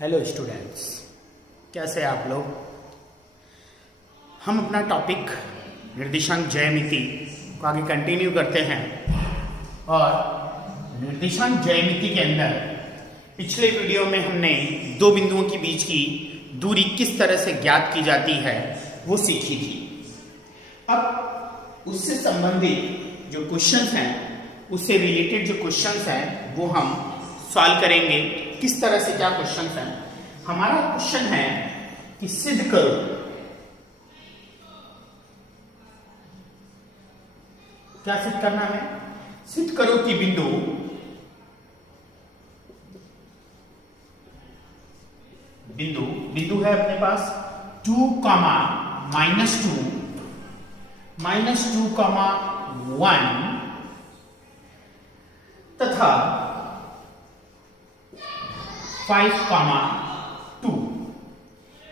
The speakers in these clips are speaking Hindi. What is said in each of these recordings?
हेलो स्टूडेंट्स, कैसे आप लोग। हम अपना टॉपिक निर्देशांक ज्यामिति को आगे कंटिन्यू करते हैं और निर्देशांक ज्यामिति के अंदर पिछले वीडियो में हमने दो बिंदुओं के बीच की दूरी किस तरह से ज्ञात की जाती है वो सीखी थी। अब उससे संबंधित जो क्वेश्चंस हैं, उससे रिलेटेड जो क्वेश्चंस हैं वो हम सॉल्व करेंगे। किस तरह से क्या क्वेश्चन है। हमारा क्वेश्चन है कि सिद्ध करो क्या सिद्ध करना है। सिद्ध करो कि बिंदु है अपने पास 2, -2, -1 तथा 5, 2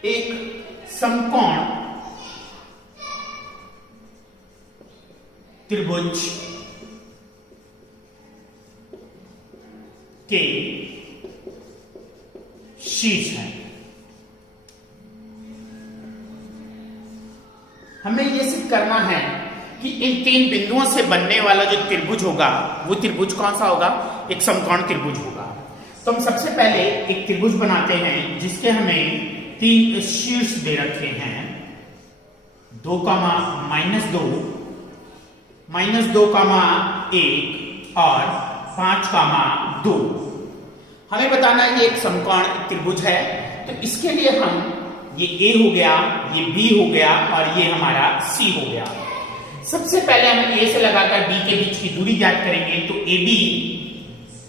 एक समकोण त्रिभुज के शीर्ष है। हमें यह सिद्ध करना है कि इन तीन बिंदुओं से बनने वाला जो त्रिभुज होगा वो त्रिभुज कौन सा होगा, एक समकोण त्रिभुज होगा। तो हम सबसे पहले एक त्रिभुज बनाते हैं जिसके हमें तीन शीर्ष दे रखे हैं 2, -2, -2, 1 और 5, 2। हमें बताना है ये एक समकोण त्रिभुज है। तो इसके लिए हम ये A हो गया, ये B हो गया और ये हमारा C हो गया। सबसे पहले हम A से लगाकर B के बीच की दूरी ज्ञात करेंगे। तो AB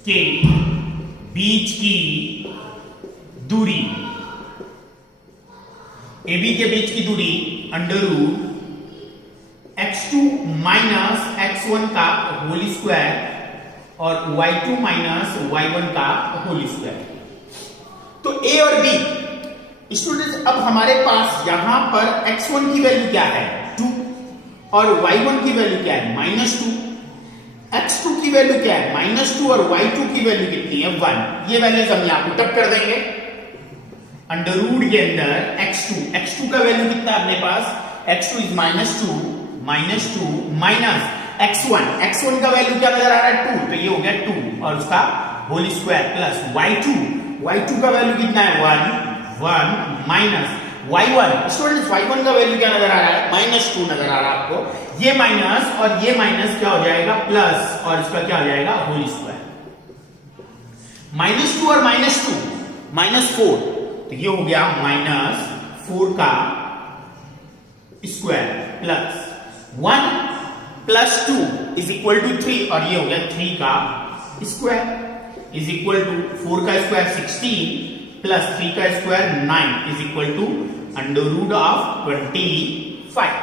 के बीच की दूरी, AB के बीच की दूरी √x2 - x1 का होल स्क्वायर और y2 - y1 का होल स्क्वायर। तो A और B स्टूडेंट्स, अब हमारे पास यहां पर x1 की वैल्यू क्या है 2 और y1 की वैल्यू क्या है -2। x2 की वैल्यू क्या है -2 और y2 की वैल्यू कितनी है 1। ये वैल्यूज हम यहां पुट अप कर देंगे अंडर के अंदर x2 का वैल्यू कितना है अपने पास, x2 इज -2 x1 का वैल्यू क्या नजर आ रहा है 2, तो ये हो गया 2 और उसका होल स्क्वायर प्लस y2 का वैल्यू कितना है 1 माइनस y1। स्टूडेंट्स, y1 का वैल्यू क्या नजर आ रहा है -2 नजर आ रहा है आपको। ये माइनस और ये माइनस क्या हो जाएगा प्लस और इसका क्या हो जाएगा होल स्क्वायर। -2 और -2 -4, तो ये हो गया -4 का स्क्वायर प्लस 1 + 2 = 3 और ये हो गया 3 का स्क्वायर इज इक्वल टू 4 का स्क्वायर 16 प्लस 3 का स्क्वायर 9 = √25।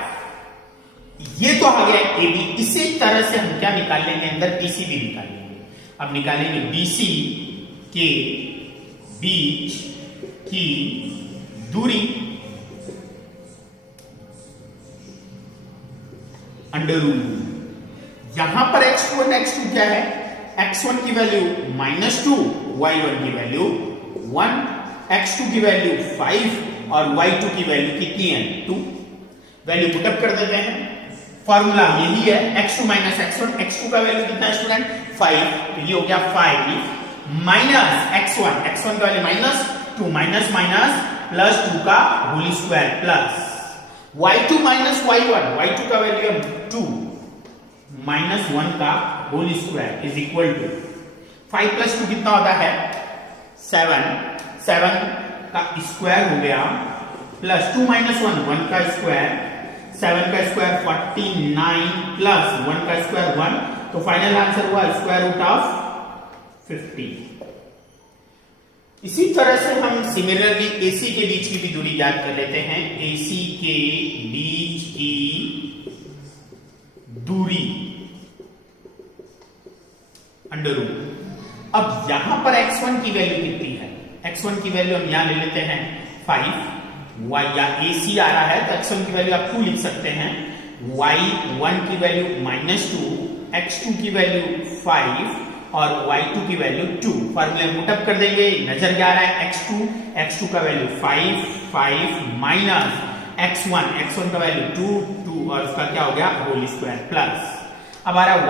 ये तो आ गया AB। इसी तरह से हम क्या निकाल लेंगे, अंदर BC भी निकाल लेंगे। अब निकालेंगे BC के बीच की दूरी यहां पर x1 और x2 क्या है, x1 की वैल्यू -2, y1 की वैल्यू 1, x2 की वैल्यू 5 और y2 की वैल्यू कितनी है 2। वैल्यू पुटअप कर देते हैं। फॉर्मूला यही है x2 - x1। x2 का वैल्यू कितना है स्टूडेंट 5, तो ये हो गया 5 माइनस x1 का वैल्यू -2 माइनस प्लस 2 का whole square plus y2 - y1 का वैल्यू 2 -1 का whole square is equal to 5 + 2 कितना होता है 7 का स्क्वायर हो गया प्लस 2 - 1 का स्क्वायर, 7 का स्क्वायर 49 प्लस 1 का स्क्वायर 1, तो फाइनल आंसर हुआ √50। इसी तरह से हम सिमिलरली AC के बीच की भी दूरी ज्ञात कर लेते हैं। AC के बीच की दूरी अब यहां पर x1 की वैल्यू कितनी है, x1 की वैल्यू हम यहां ले लेते हैं 5, y या AC आ रहा है तो x1 की वैल्यू आप 2 लिख सकते हैं, y1 की वैल्यू -2, x2 की वैल्यू 5 और y2 की वैल्यू 2। फॉर्मूले में पुटअप कर देंगे, नजर क्या आ रहा है x2 का वैल्यू 5 माइनस x1 का वैल्यू 2 और उसका क्या हो गया होल स्क्वायर प्लस अब आ रहा है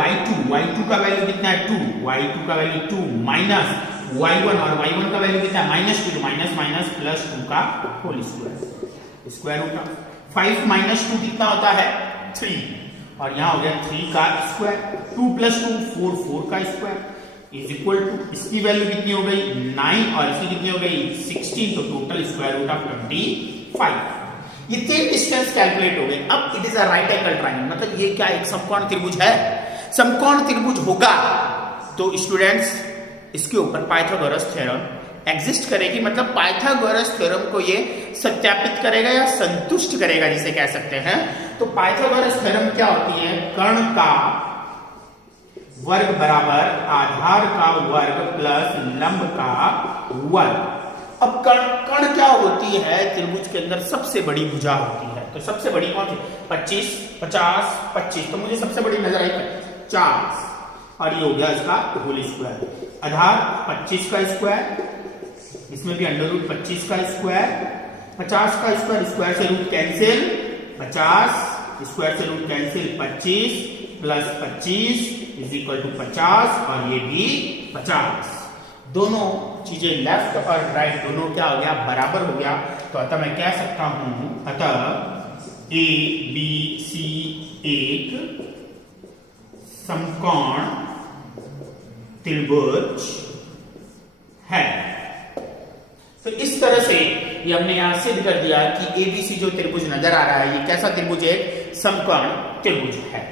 y2 का वैल्यू कितना है 2, y2 का वैल्यू 2 माइनस y1 और y1 का वैल्यू कितना है -2 माइनस प्लस 2 का whole square root of 5 minus 2 कितना होता है 3 और यहां हो गया 3 का स्क्वायर 2 प्लस 2 4 का स्क्वायर इज इक्वल टू इसकी वैल्यू कितनी हो गई 9 और इसकी कितनी हो गई 16 तो टोटल स्क्वायर रूट ऑफ 25 ये तीन डिस्टेंस कैलकुलेट हो गए। अब it is a right angle triangle मतलब ये क्या एक समकोण त्रिभुज है, समकोण त्रिभुज होगा तो स्टूडेंट्स इसके ऊपर पाइथागोरस थ्योरम एग्जिस्ट करेगी मतलब पाइथागोरस थ्योरम को ये सत्यापित करेगा या संतुष्ट करेगा जिसे कह सकते हैं। तो पाइथागोरस थ्योरम क्या होती है, कर्ण का वर्ग बराबर आधार का वर्ग प्लस लंब का वर्ग। अब कर्ण क्या होती है त्रिभुज के अंदर सबसे बड़ी भुजा होती है तो सबसे बड़ी कौन सी 25 50 25 तो मुझे सबसे बड़ी नजर आई 50 और ये हो गया इसका होल स्क्वायर आधार 25 का स्क्वायर इसमें भी अंडर रूट 25 का स्क्वायर 50 का स्क्वायर स्क्वायर से रूट कैंसिल 50 स्क्वायर से root cancel 25 plus 25 is equal to 50 और ये भी 50 दोनों चीजें लेफ्ट और राइट दोनों क्या हो गया बराबर हो गया तो अतः मैं कह सकता हूं अतः ए बी सी एक समकोण त्रिभुज है। तो इस तरह से ये हमने यहां सिद्ध कर दिया कि एबीसी जो त्रिभुज नजर आ रहा है ये कैसा त्रिभुज है समकोण त्रिभुज है।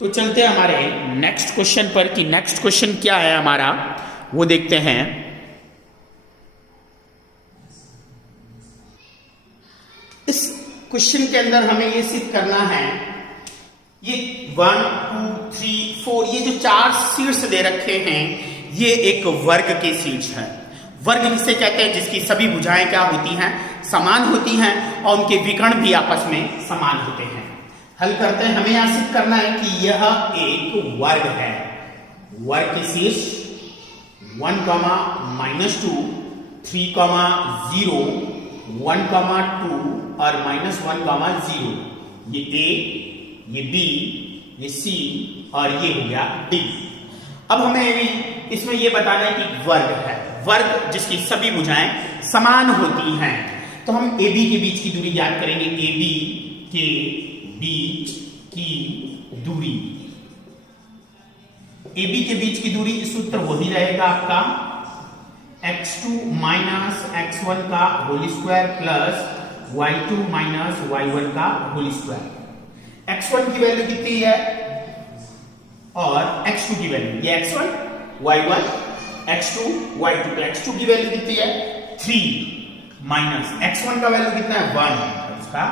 तो चलते हैं हमारे नेक्स्ट क्वेश्चन पर कि नेक्स्ट क्वेश्चन क्या है हमारा वो देखते हैं। इस क्वेश्चन के अंदर हमें ये सिद्ध करना है ये 1 2 3 4 ये जो 4 शीर्ष दे रखे हैं ये एक वर्ग के शीर्ष हैं। वर्ग किसे कहते हैं जिसकी सभी भुजाएं क्या होती हैं समान होती हैं और उनके विकर्ण भी आपस में समान होते हैं। हल करते हैं हमें यहां सिद्ध करना है कि यह एक वर्ग है। वर्ग के शीर्ष 1, -2 3, 0 1, 2 और -1, 0 ये A ये B ये C और ये हो गया D। अब हमें इसमें ये बताना है कि वर्ग है वर्ग जिसकी सभी भुजाएं समान होती हैं। तो हम AB के बीच की दूरी ज्ञात करेंगे AB के बीच की दूरी AB के बीच की दूरी सूत्र वही रहेगा आपका x2 माइनस x1 का whole square plus y2 minus y1 का होल स्क्वायर। x1 की वैल्यू कितनी है और x2 की वैल्यू ये x1 y1 x2 y2 तो x2 की वैल्यू कितनी है 3 माइनस x1 का वैल्यू कितना है 1 इसका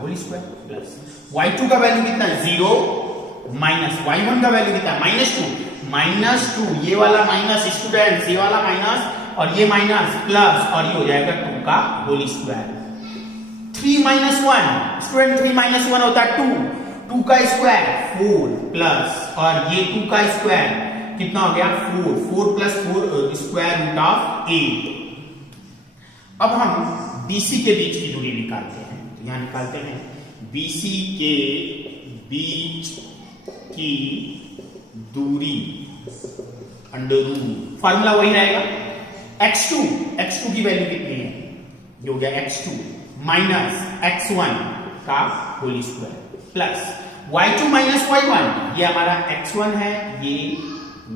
होल स्क्वायर प्लस y2 का वैल्यू कितना है 0 माइनस y1 का वैल्यू कितना है -2 ये वाला माइनस स्टूडेंट्स ये वाला माइनस और ये माइनस प्लस और ये हो जाएगा 2 का होल स्क्वायर। 3 - 1 स्टूडेंट 3 - 1 होता है 2 का स्क्वायर 4 प्लस और ये 2 का स्क्वायर कितना हो गया 4 प्लस 4 स्क्वायर रूट ऑफ 8। अब हम BC के बीच की दूरी निकालते हैं तो यहां निकालते हैं BC के बीच की दूरी अंडर रूट फार्मूला वही रहेगा x2 की वैल्यू कितनी है ये हो गया x2 माइनस x1 का whole square plus y2 minus y1 ये हमारा x1 है ये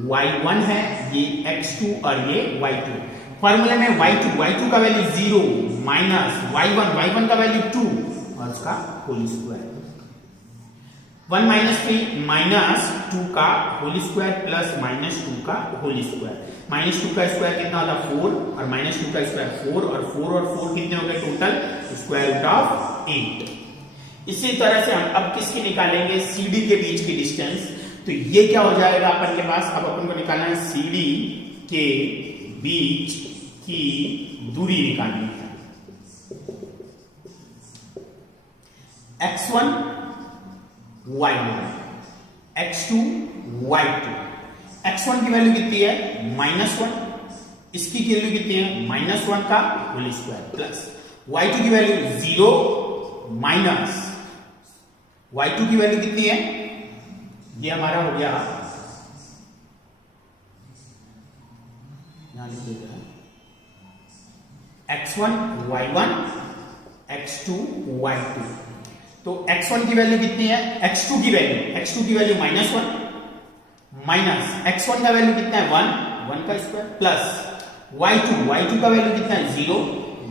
y1 है ये x2 और ये y2। फार्मूले में y2 का वैल्यू 0 माइनस y1 का वैल्यू 2 और उसका होल स्क्वायर 1 - 3 -2 का होल स्क्वायर प्लस -2 का होल स्क्वायर। -2 का स्क्वायर कितना होता है 4 और -2 का स्क्वायर 4 और 4 कितने हो गए टोटल स्क्वायर रूट ऑफ 8। इसी तरह से हम अब किसकी निकालेंगे CD के बीच की डिस्टेंस तो ये क्या हो जाएगा अपन के पास अब अपन को निकालना है CD के बीच की दूरी निकालनी है x1 y1 x2 y2 x1 की वैल्यू कितनी है -1, इसकी वैल्यू कितनी है -1 का होल स्क्वायर प्लस y2 की वैल्यू 0 माइनस y2 की वैल्यू कितनी है, ये हमारा हो गया यहां लिख देते हैं x1 y1 x2 y2। तो x1 की वैल्यू कितनी है, x2 की वैल्यू -1 माइनस x1 का वैल्यू कितना है 1 का स्क्वायर प्लस y2 का वैल्यू कितना है 0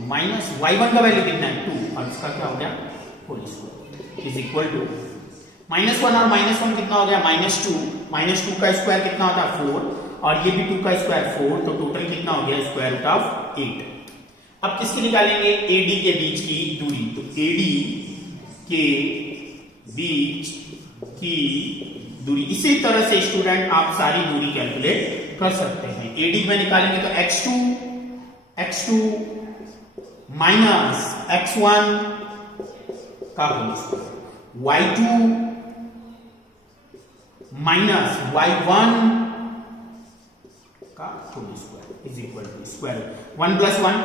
माइनस y1 का वैल्यू कितना है 2 और इसका क्या हो गया whole square is equal to -1 और -1 कितना हो गया -2 का स्क्वायर कितना होता है 4 और ये भी 2 का स्क्वायर 4, तो टोटल कितना हो गया स्क्वायर रूट ऑफ 8। अब किसकी निकालेंगे, AD के बीच की दूरी, तो AD के बीच की दूरी, इसी तरह से स्टूडेंट आप सारी दूरी कैलकुलेट कर सकते हैं। AD में निकालेंगे तो x2 माइनस x1 का whole square, y2 minus y1 का whole square is equal to square 1 plus 1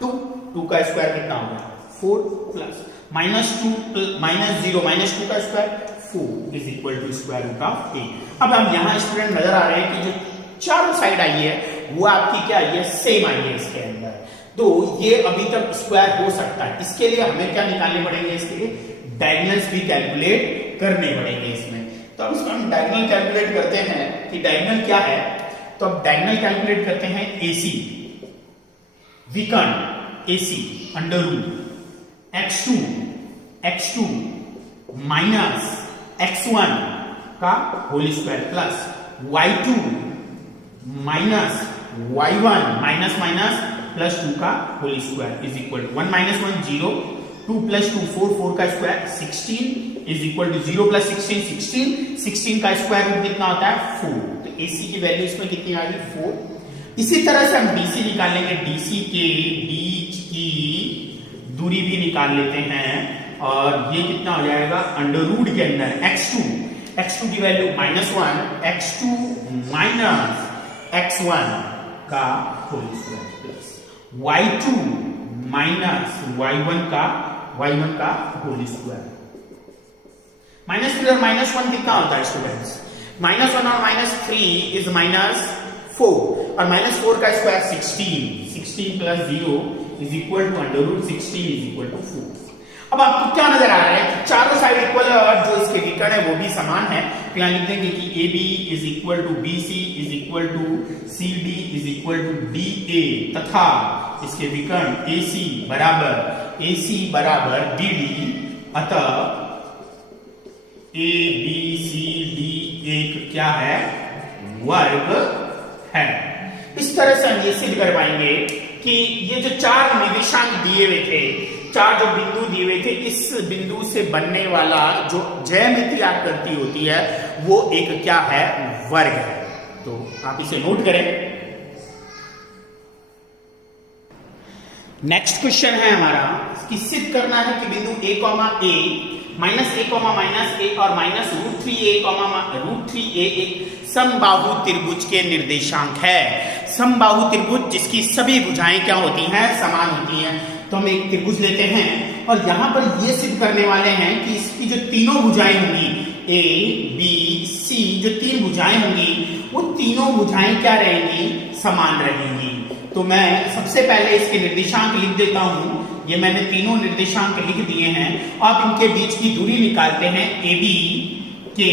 2 का स्क्वायर कितना हो गया 4 प्लस -2 माइनस 0 -2 का square 4 is equal to square root of 8। अब हम यहां स्टूडेंट नजर आ रहे हैं कि जो चारों साइड आई है वो आपकी क्या आई है, सेम आई है इसके अंदर, तो ये अभी तक स्क्वायर हो सकता है। इसके लिए हमें क्या निकालने पड़ेंगे, इसके लिए डायगोनल्स भी कैलकुलेट करने पड़ेंगे इसमें। तो अब इसको हम डायगोनल कैलकुलेट करते हैं कि डायगोनल क्या है, तो अब डायगोनल कैलकुलेट करते हैं AC विकर्ण AC under root x2 minus x1 का whole square plus y2 minus y1 minus minus plus 2 का whole square is equal to 1 minus 1 0 2 plus 2 4 का square 16 is equal to 0 plus 16 का स्क्वायर रूट कितना होता है 4। तो AC की वैल्यू इसमें कितनी आ गई 4। इसी तरह से हम DC निकाल लेंगे, DC के बीच की दूरी भी निकाल लेते हैं और ये कितना हो जाएगा अंडर रूट के अंदर x2 की वैल्यू -1 x2 माइनस x1 का whole square plus y2 minus y1 का होल स्क्वायर। -3 और -1 कितना होता है स्टूडेंट्स, -1 और -3 इज -4 और -4 का square 16 plus 0 is equal to under root 16 is equal to 4। अब आपको क्या नजर आ रहा है कि चारों साइड इक्वल है और जो इसके विकर्ण है वो भी समान है, तो यहां लिख देंगे कि AB is equal to BC is equal to CD is equal to DA तथा इसके विकर्ण AC बराबर BD, अतः ABCD एक क्या है वर्ग है। इस तरह से हम ये सिद्ध कर पाएंगे कि ये जो चार निर्देशांक दिए हुए थे, चार जो बिंदु दिए हुए थे, इस बिंदु से बनने वाला जो ज्यामितीय आकृति होती है वो एक क्या है वर्ग है। तो आप इसे नोट करें। नेक्स्ट क्वेश्चन है हमारा कि सिद्ध करना है कि बिंदु A, -A और -√3a एक समबाहु त्रिभुज के निर्देशांक है। समबाहु त्रिभुज जिसकी सभी भुजाएं क्या होती हैं, समान होती हैं। तो हम एक त्रिभुज लेते हैं और यहां पर यह सिद्ध करने वाले हैं कि इसकी जो तीनों भुजाएं होंगी A, B, C, जो तीन भुजाएं होंगी वो तीनों भुजाएं क्या रहेंगी, समान रहेंगी। तो मैं सबसे पहले इसके निर्देशांक लिख देता हूं। ये मैंने तीनों निर्देशांक लिख दिए हैं। आप इनके बीच की दूरी निकालते हैं, AB के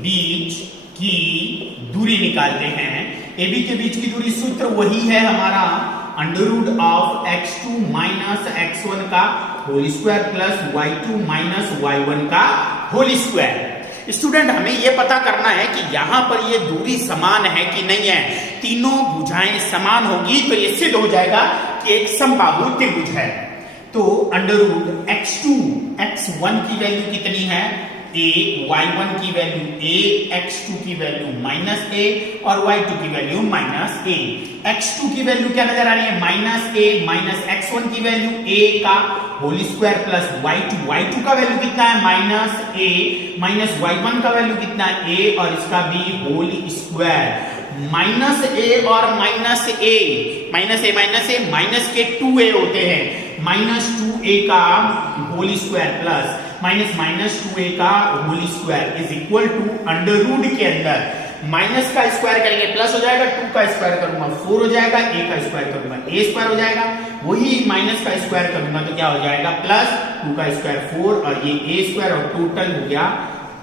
बीच की दूरी निकालते हैं। AB के बीच की दूरी सूत्र वही है हमारा under root of x2 minus x1 का whole square plus y2 minus y1 का होल स्क्वायर। स्टूडेंट हमें यह पता करना है कि यहां पर ये दूरी समान है कि नहीं है। तीनों भुजाएं समान होगी तो ये सिद्ध हो जाएगा कि एक समबाहु त्रिभुज है। तो अंडर रूट x2 x1 की वैल्यू कितनी है a y1 की वैल्यू a, x2 की वैल्यू माइनस a और y2 की वैल्यू माइनस a। x2 की वैल्यू क्या नजर आ रही है, माइनस a, माइनस x1 की वैल्यू a का होल स्क्वायर प्लस y2 का वैल्यू कितना है, माइनस a, माइनस y1 का वैल्यू कितना है a और इसका भी होल स्क्वायर। माइनस a और माइनस a, माइनस के 2a होते हैं, माइनस 2a का whole square plus minus 2a का whole square is equal to under root के अंदर माइनस का स्क्वायर करेंगे प्लस हो जाएगा, 2 का स्क्वायर करूंगा 4 हो जाएगा, a का स्क्वायर करूंगा a स्क्वायर हो जाएगा, वही माइनस का स्क्वायर करूंगा तो क्या हो जाएगा प्लस 2 का स्क्वायर 4 और ये a स्क्वायर और टोटल हो गया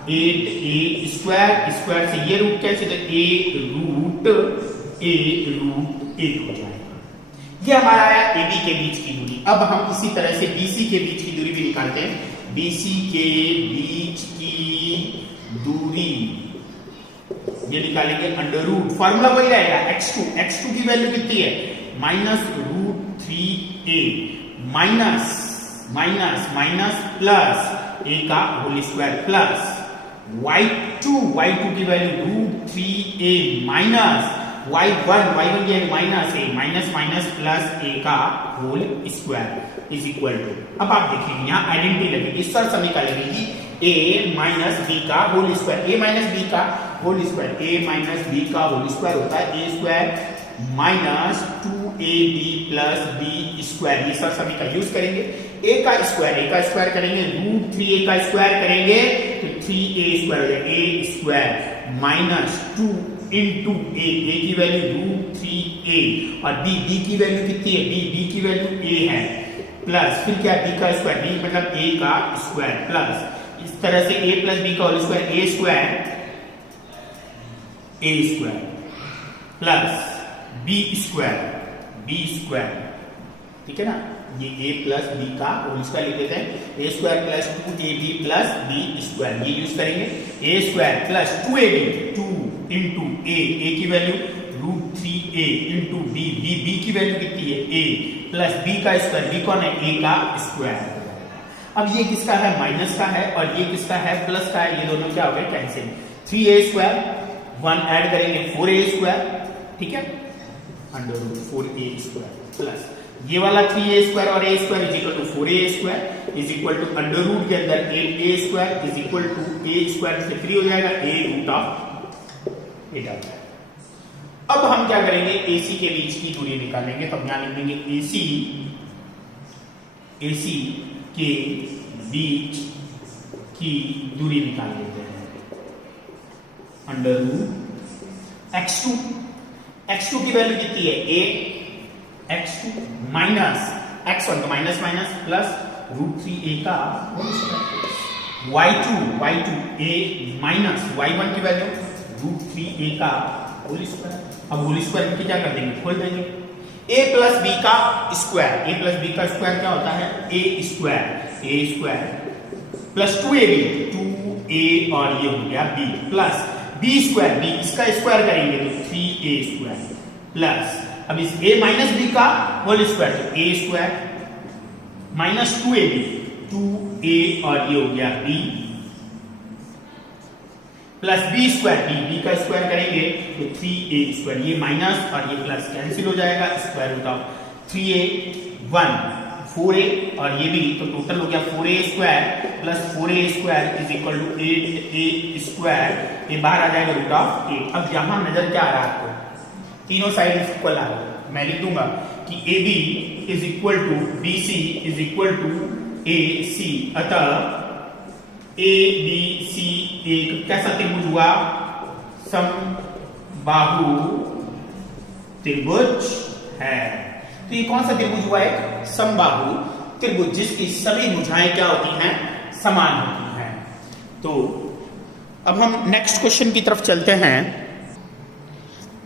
8a स्क्वायर। स्क्वायर से ये रूट कैंसिल तो a रूट 8 हो जाएगा। ये हमारा आया AB के बीच की दूरी। अब हम इसी तरह से BC के बीच की दूरी भी निकालते हैं। BC के बीच की दूरी ये निकालेंगे अंडर रूट, फॉर्मूला वही रहेगा x2 की वैल्यू कितनी है, minus root 3a minus plus a का होल स्क्वायर प्लस y2 की value root 3a minus y1 ये minus a minus plus a का whole square is equal to. अब आप देखेंगे यहाँ आइडेंटिटी लगेगी, सर समीकरण लगेगी a माइनस b का whole square, a minus b का whole square, a minus b का होल स्क्वायर होता है a square minus 2ab plus b square. ये सर समीकरण यूज करेंगे, a का स्क्वायर करेंगे रूट 3a का स्क्वायर करेंगे तो 3a स्क्वायर हो जाएगा, a square minus 2 into a की वैल्यू रूट 3a और b की वैल्यू कितनी है, b की वैल्यू a है प्लस फिर क्या b का स्क्वायर, b मतलब a का स्क्वायर प्लस इस तरह से a प्लस b का whole square a square plus b square, ठीक है ना, ये a प्लस b का होल स्क्वायर लिख देते हैं, a square plus 2ab plus b square ये यूज करेंगे, a square plus 2ab 2 into a की value root 3a into b की वैल्यू कितनी है a प्लस b का स्क्वायर, b कौन है a का स्क्वायर। अब ये किसका है, माइनस का है और ये किसका है, प्लस का है, ये दोनों क्या हो गए कैंसिल, 3a स्क्वायर 1 ऐड करेंगे 4a स्क्वायर, ठीक है, under root 4a square plus ये वाला 3a स्क्वायर और a square is equal to 4a square is equal to under root के अंदर 8a square is equal to a square से 3 हो जाएगा a रूट ऑफ 8 आ जाएगा। अब हम क्या करेंगे, AC के बीच की दूरी निकालेंगे, तो हम यहां लिख देंगे AC के बीच की दूरी निकाल लेते हैं अंडर रूट x2 की वैल्यू कितनी है a, x2 माइनस x1 तो माइनस प्लस रूट 3a का whole square, y2 a minus y1 की वैल्यू रूट 3a का होल स्क्वायर। अब होल स्क्वायर की क्या कर देंगे, खोल देंगे, a प्लस b का स्क्वायर क्या होता है a स्क्वायर प्लस 2ab और ये हो गया b प्लस b स्क्वायर, इसका स्क्वायर करेंगे तो 3a स्क्वायर प्लस अब इस a माइनस b का होल स्क्वायर तो a स्क्वायर माइनस 2a और ये हो गया b plus b square, b का स्क्वायर करेंगे तो 3a स्क्वायर, ये माइनस और ये प्लस कैंसिल हो जाएगा, square root of 3a 1 4a और ये भी तो टोटल हो गया 4a square plus 4a square is equal to 8a square, ये बाहर आ जाएगा रूट ऑफ 8। अब यहां नजर क्या आ रहा है आपको, तीनों साइड इक्वल आ रहा है, मैं लिख दूंगा कि AB is equal to BC is equal to AC, अतः ABC एक कैसा त्रिभुज हुआ, समबाहु त्रिभुज है। तो ये कौन सा त्रिभुज हुआ, एक समबाहु त्रिभुज जिसकी सभी भुजाएं क्या होती हैं, समान होती हैं। तो अब हम नेक्स्ट क्वेश्चन की तरफ चलते हैं।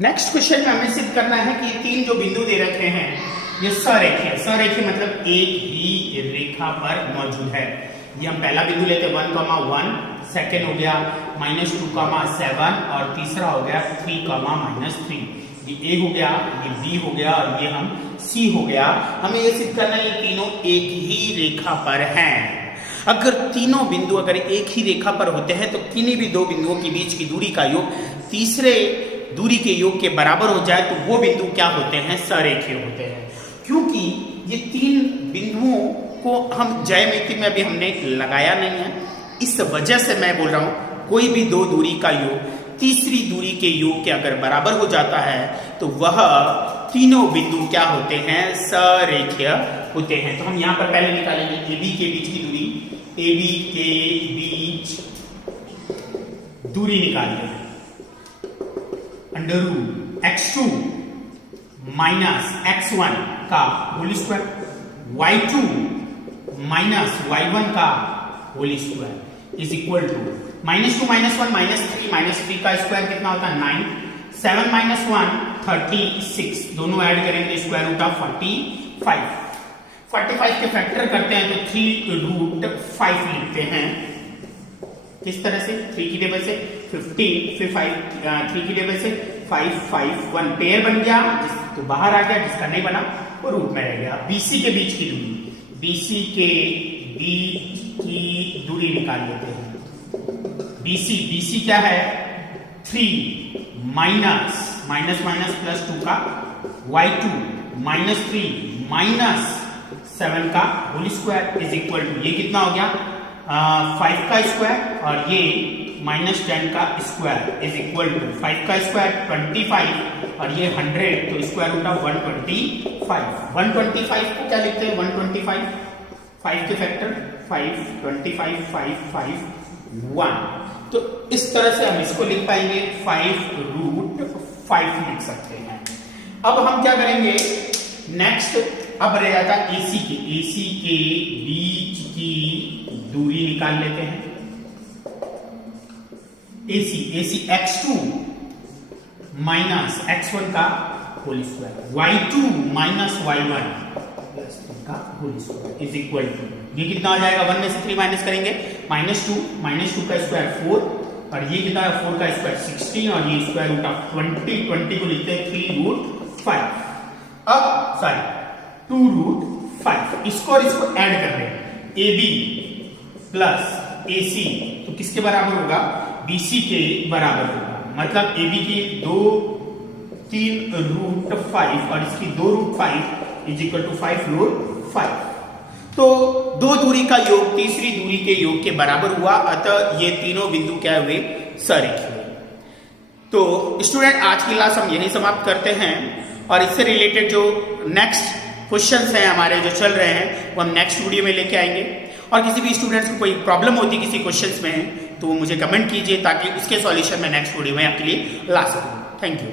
नेक्स्ट क्वेश्चन में हमें सिद्ध करना है कि ये तीन जो बिंदु दे रखे हैं ये सरेखीय मतलब एक ही रेखा पर मौजूद है। ये हम पहला बिंदु लेते हैं 1,1, सेकेंड हो गया -2,7 और तीसरा हो गया 3,-3। ये A हो गया, ये B हो गया और ये हम C हो गया। हमें ये सिद्ध करना है ये तीनों एक ही रेखा पर हैं। अगर तीनों बिंदु अगर एक ही रेखा पर होते हैं तो किन्हीं भी दो बिंदुओं के बीच की दूरी का योग तीसरे दूरी के योग के बराबर हो जाए तो वो बिंदु क्या होते हैं, सरेखीय होते हैं। क्योंकि ये तीन बिंदुओं को हम ज्यामिति में अभी हमने लगाया नहीं है, इस वजह से मैं बोल रहा हूं कोई भी दो दूरी का योग तीसरी दूरी के योग के अगर बराबर हो जाता है तो वह तीनों बिंदु क्या होते हैं, सरेखीय होते हैं। तो हम यहां पर पहले निकालेंगे AB के बीच की दूरी, AB के बीच दूरी निकालिए under root x2 minus x1 का whole square, y2 minus y1 का whole square is equal to -2 -1 -3 का स्क्वायर कितना होता है 9, 7 - 1 36, दोनों ऐड करेंगे स्क्वायर रूट ऑफ 45 के फैक्टर करते हैं तो 3√5 लिखते हैं। किस तरह से 3 की टेबल से 15, फिर 3 की टेबल से 5 5 1 पेयर बन गया, तो बाहर आ गया, जिसका नहीं बना वो रूट में रह गया। BC के बीच की दूरी, BC के बीच की दूरी निकाल लेते हैं। BC क्या है 3 माइनस +2 का y2 -3 -7 का whole square is equal to ये कितना हो गया 5 का स्क्वायर और ये -10 का स्क्वायर इज इक्वल टू 5 का स्क्वायर 25 और ये 100 तो स्क्वायर रूट ऑफ 125 को क्या लिखते हैं 125 5 के फैक्टर 5 25 5 5 1, तो इस तरह से हम इसको लिख पाएंगे 5√5 लिख सकते हैं। अब हम क्या करेंगे नेक्स्ट, अब रह जाता AC के बीच की दूरी निकाल लेते हैं। AC x2 माइनस x1 का whole square, y2 minus y1 का whole square is equal to ये कितना आ जाएगा 1 में से 3 माइनस करेंगे -2 का स्क्वायर 4 और ये कितना है 4 का स्क्वायर 16 और ये स्क्वायर रूट ऑफ 20 को लिखते हैं 3√5। अब सॉरी 2√5 इसको और इसको ऐड कर रहे हैं AB प्लस AC तो किसके बराबर होगा BC के बराबर होगा, मतलब AB की 3√5 और इसकी 2√5 इज इक्वल टू 5√5। तो दो दूरी का योग तीसरी दूरी के योग के बराबर हुआ, अतः ये तीनों बिंदु क्या हुए सरेखीय। तो स्टूडेंट आज की क्लास हम यही समाप्त करते हैं और इससे रिलेटेड जो नेक्स्ट क्वेश्चंस हैं हमारे जो चल रहे हैं वो हम नेक्स्ट वीडियो में लेके आएंगे। और किसी भी स्टूडेंट्स को कोई प्रॉब्लम होती किसी क्वेश्चंस में तो वो मुझे कमेंट कीजिए ताकि उसके सॉल्यूशन मैं नेक्स्ट वीडियो में आपके लिए ला सकूं। Thank you.